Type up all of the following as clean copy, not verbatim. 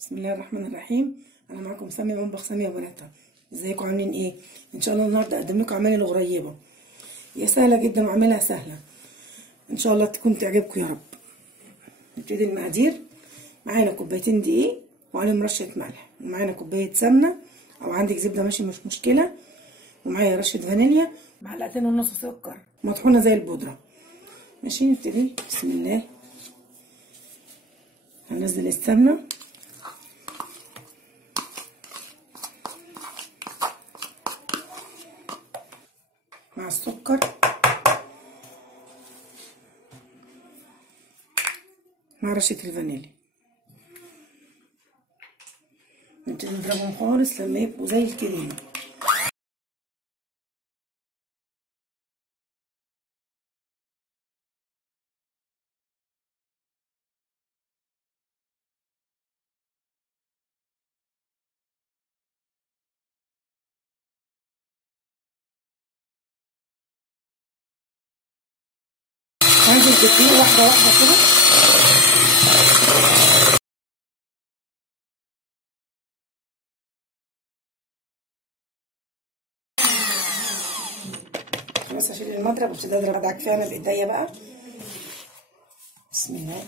بسم الله الرحمن الرحيم. انا معاكم ساميه مطبخ ساميه وبناتها. ازيكم عاملين ايه؟ ان شاء الله النهارده اقدم لكم عمايل الغريبه. هي سهله جدا وعملها سهله، ان شاء الله تكون تعجبكم يا رب. نبتدي المقادير. معانا كوبايتين دقيق وعليهم رشه ملح، ومعانا كوبايه سمنه او عندك زبده ماشي مش مشكله، ومعايا رشه فانيليا، معلقتين ونص سكر مطحونه زي البودره. ماشي، نبتدي. بسم الله. هننزل السمنه مع السكر مع رشة الفانيليا، نبتدي نضربهم خالص لما يبقوا زي الكريمة. هنزل بالدقيق واحدة واحدة كده. خلاص هشيل المضرب وابتدي اضرب عجفانة بايديا بقى. بسم الله.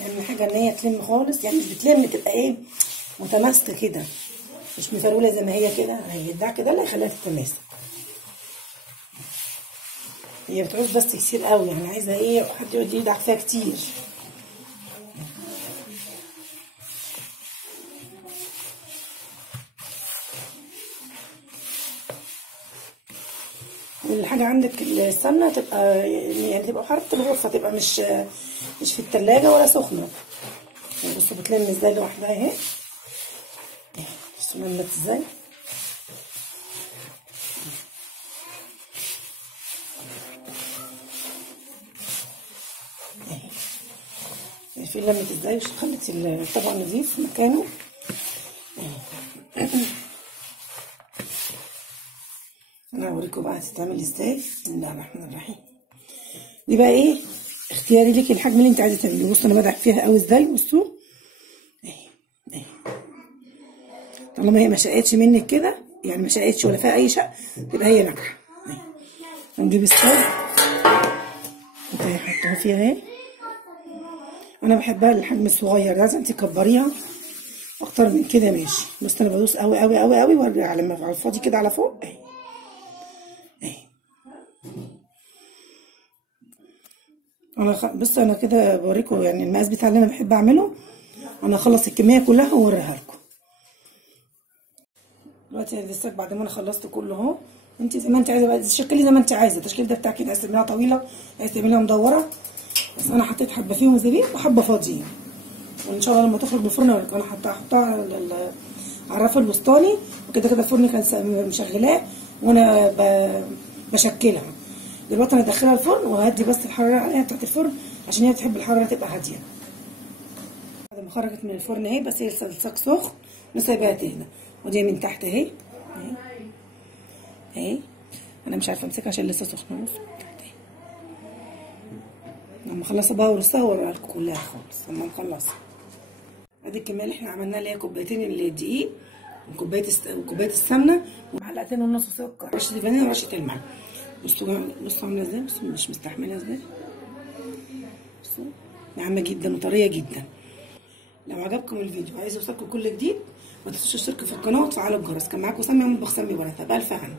اهم حاجة ان هي تلم خالص، يعني مش بتلم، تبقى ايه، متماسكة كده، مش مفرولة زي ما هي كده. هي الدعك ده اللي هيخليها تتماسك. هي بتعوز بس كتير قوي، يعني عايزة ايه، حد يقعد يدعك فيها كتير. الحاجة عندك السمنة تبقى يعني تبقى حرارة الغرفة، تبقى مش في التلاجة ولا سخنة. بصوا بتلم ازاي لوحدها اهي. بصوا لمت ازاي. اهي في لمت ازاي، خلت الطبق نضيف في مكانه. انا هوريكم بقى هتتعمل ازاي. بسم الله الرحمن الرحيم. دي بقى ايه، اختياري ليكي الحجم اللي انت عايزه تعمليه. بصوا انا بدعك فيها قوي ازاي. بصوا اهي اهي، طالما هي ما شقتش منك كده، يعني ما شقتش ولا فيها اي شق، تبقى هي ناجحه. اهي هنجيب الصاج هحطها فيها اهي. انا بحبها الحجم الصغير، لازم تكبريها اكتر من كده ماشي. بس انا بدوس قوي قوي قوي قوي وارجع على الفاضي كده على فوق اهي اهي. بص انا كده بوريكم يعني المقاس بتاع اللي انا بحب اعمله. انا هخلص الكميه كلها واوريها لكم دلوقتي. لسه بعد ما انا خلصت كله اهو. انت زي ما انت عايزه بقى تشكلي زي ما انت عايزه. التشكيل ده بتاعك عايزه تعمليها طويله، عايزه تعمليها مدوره، بس انا حطيت حبه فيهم زبيب وحبه فاضيين. وان شاء الله لما تخرج من الفرن اوريكم. انا هحطها على الرف الوسطاني، وكده كده الفرن كان مشغلاه وانا بشكلها. دلوقتي انا ادخلها الفرن وهدي بس الحراره عليها بتاعت الفرن، عشان هي بتحب الحراره تبقى هاديه. بعد ما خرجت من الفرن اهي، بس هي الصاج سخن نسيبها تهدى. ودي من تحت اهي اهي اهي. انا مش عارفه امسكها عشان لسه سخنه. بص تحت اهي. لما اخلصها بقى ورصها واوريها لكم كلها خالص لما نخلصها. ادي الكميه اللي احنا عملناها، اللي هي كوبايتين الدقيق وكوبايه السمنه ومعلقتين ونص سكر، رشه فانيليا ورشه الملح. بصوا عامله ازاي. بصوا مش مستحمله ازاي. بصوا ناعمه جدا وطريه جدا. لو عجبكم الفيديو وعايز يوصلكم كل جديد، ما تنسوش تشتركوا في القناه وتفعلوا الجرس. كان معاكم ساميه مطبخ ساميه وبناتها. بألف هنا.